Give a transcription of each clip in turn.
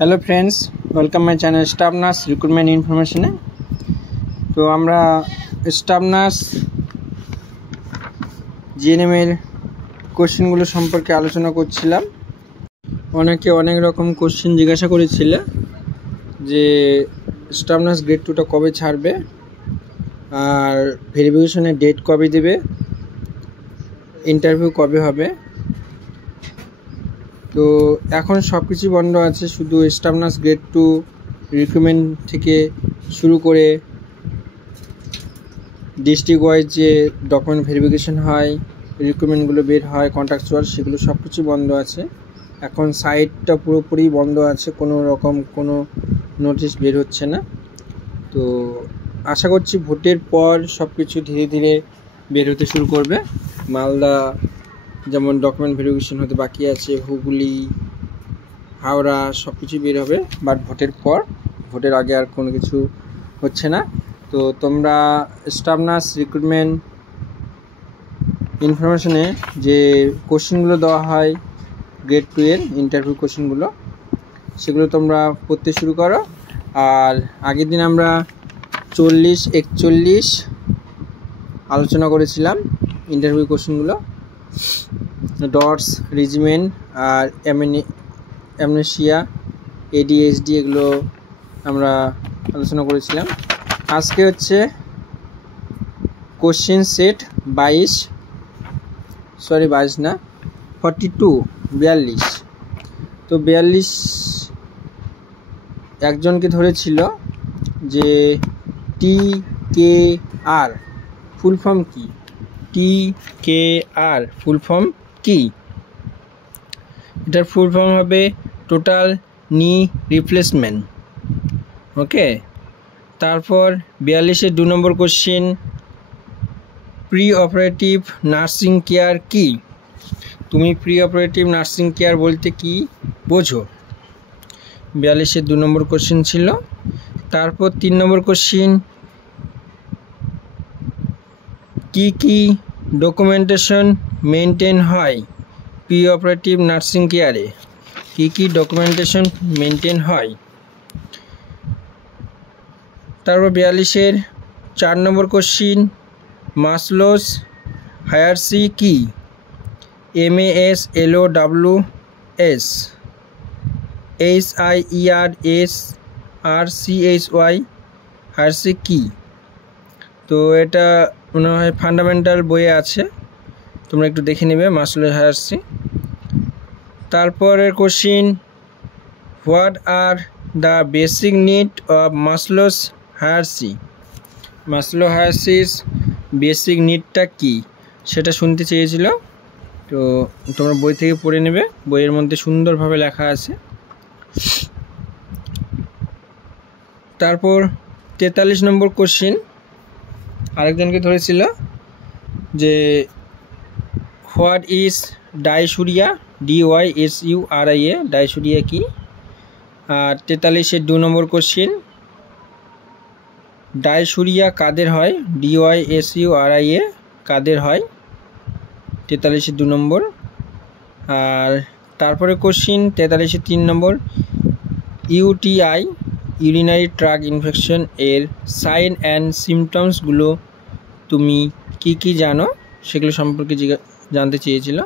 Hello friends, welcome my channel staff nurse recruitment ইনফরমেশনে। তো আমরা স্টাফ নার্স জিএনএমের কোশ্চেনগুলো সম্পর্কে আলোচনা করছিলাম। অনেকে অনেক রকম কোশ্চেন জিজ্ঞাসা করেছিল যে স্টাফ নার্স গ্রেড 2টা কবে ছাড়বে, আর ভেরিফিকেশনের ডেট কবে দেবে, ইন্টারভিউ কবে হবে। তো এখন সব কিছু বন্ধ আছে, শুধু স্টাফ নার্স গ্রেড 2 রিক্রুটমেন্ট থেকে শুরু করে ডিস্ট্রিক্ট ওয়াইজ যে ডকুমেন্ট ভেরিফিকেশন হয়, রিক্রুটমেন্টগুলো বের হয় কন্ট্রাকচুয়াল, সেগুলো সব কিছু বন্ধ আছে। এখন সাইটটা পুরোপুরি বন্ধ আছে, কোনো রকম কোনো নোটিশ বের হচ্ছে না। তো আশা করছি ভোটের পর সব কিছু ধীরে ধীরে বের হতে শুরু করবে। মালদা যেমন ডকুমেন্ট ভেরিফিকেশন হতে বাকি আছে, হুগলি, হাওড়া সব কিছু বের হবে, বাট ভোটের পর, ভোটের আগে আর কোনো কিছু হচ্ছে না। তো তোমরা স্টাফ নার্স রিক্রুটমেন্ট ইনফরমেশনে যে কোশ্চেনগুলো দেওয়া হয় গ্রেড 2 এর ইন্টারভিউ কোশ্চেনগুলো, সেগুলো তোমরা পড়তে শুরু করো। আর আগের দিন আমরা 40-41 আলোচনা করেছিলাম ইন্টারভিউ কোশ্চেনগুলো, ডটস, রেজিমেন্ট আর অ্যামনেসিয়া, এডিএসডি, এগুলো আমরা আলোচনা করেছিলাম। আজকে হচ্ছে কোশ্চেন সেট 42। তো 42 একজনকে ধরেছিল যে TKR ফুল ফর্ম কি, TKR ফুল ফর্ম কি? এটার ফুল ফর্ম হবে টোটাল নি রিপ্লেসমেন্ট। ওকে, তারপর 42-এর 2 number question, pre operative nursing care কি? তুমি প্রি অপারেটিভ নার্সিং কেয়ার বলতে কি বোঝো? 42-এর 2 নম্বর কোশ্চেন ছিল। তারপর 3 নম্বর কোশ্চেন, কি কি ডকুমেন্টেশন মেনটেন হয় প্রি অপারেটিভ নার্সিং কেয়ারে? কি কি ডকুমেন্টেশন মেনটেন হয়? তারপর 42-এর 4 নম্বর কোশ্চিন, মাসলোস হায়ারার্কি কি? MASLOWS HIERARCHY হায়ারার্কি কি? তো এটা মনে হয় ফান্ডামেন্টাল বইয়ে আছে, তোমরা একটু দেখে নেবে মাসলোস হায়ারার্কি। তারপরের question, what are the basic need of Maslow's hierarchy? Maslow হায়ারার্কির বেসিক নিডটা কি সেটা শুনতে চেয়েছিল। তো তোমরা বই থেকে পড়ে নেবে, বইয়ের মধ্যে সুন্দরভাবে লেখা আছে। তারপর 43 নম্বর কোশ্চিন, আরেকজনকে ধরেছিল যে হোয়াট ইজ ডাইসুরিয়া, DYSURIA, ডাইসুরিয়া কি? আর 43-এর 2 নম্বর কোশ্চিন, ডাইসুরিয়া কাদের হয়? DYSURIA কাদের হয়? 43-এর 2 নম্বর। আর তারপরে কোশ্চিন 43-এর 3 নম্বর, UTI, ইউরিনারি ট্র্যাক্ট ইনফেকশন এর সাইন অ্যান্ড সিমটমসগুলো তুমি কি কি জানো সেগুলো সম্পর্কে জানতে চেয়েছিল।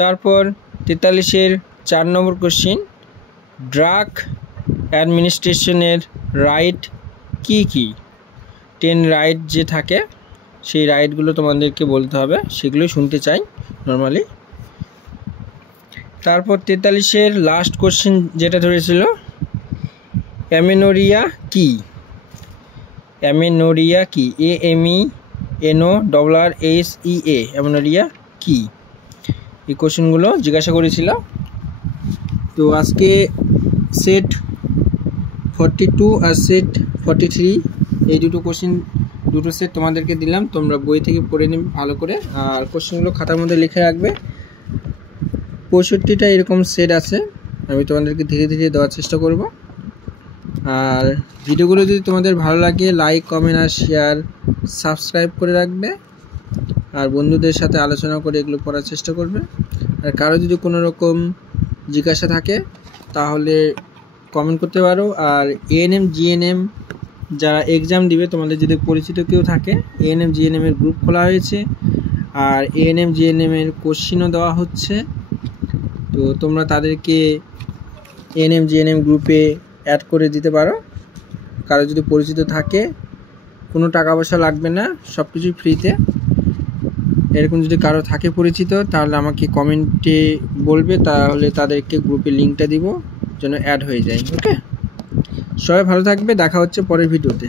তারপর 43-এর 4 নম্বর কোশ্চিন, ড্রাগ অ্যাডমিনিস্ট্রেশনের রাইট কি কি? 10 রাইট যে থাকে, সেই রাইটগুলো তোমাদেরকে বলতে হবে, সেগুলো শুনতে চাই নর্মালি। তারপর 43-এর লাস্ট কোশ্চেন যেটা ধরেছিল, অ্যামেনোরিয়া কি? অ্যামেনোরিয়া কি? AMENORRSEA, অ্যামেনোরিয়া কি? এই কোশ্চেনগুলো জিজ্ঞাসা করেছিল। তো আজকে সেট 42 আর সেট 43 এই দুটো সেট তোমাদেরকে দিলাম, তোমরা বই থেকে পড়ে নিবে ভালো করে, আর কোশ্চেনগুলো খাতার মধ্যে লিখে রাখবে। 65টা এরকম সেট আছে, আমি তোমাদেরকে ধীরে ধীরে দেওয়ার চেষ্টা করব। আর ভিডিওগুলো যদি তোমাদের ভালো লাগে, লাইক, কমেন্ট আর শেয়ার, সাবস্ক্রাইব করে রাখবে, আর বন্ধুদের সাথে আলোচনা করে এগুলো পড়ার চেষ্টা করবে। আর কারো যদি কোনো রকম জিজ্ঞাসা থাকে তাহলে কমেন্ট করতে পারো। আর এএনএম জিএনএম যারা এক্সাম দিবে, তোমাদের যদি পরিচিত কেউ থাকে, এএনএম জিএনএম এর গ্রুপ খোলা হয়েছে, আর এএনএম জিএনএম এর কোশ্চিনও দেওয়া হচ্ছে। তো তোমরা তাদেরকে এএনএম জিএনএম গ্রুপে অ্যাড করে দিতে পারো। কারো যদি পরিচিত থাকে, কোনো টাকা পয়সা লাগবে না, সব কিছুই ফ্রিতে। এরকম যদি কারো থাকে পরিচিত, তাহলে আমাকে কমেন্টে বলবে, তাহলে তাদেরকে গ্রুপে লিঙ্কটা দিব যেন অ্যাড হয়ে যায়। ওকে, সবাই ভালো থাকবে, দেখা হচ্ছে পরের ভিডিওতে।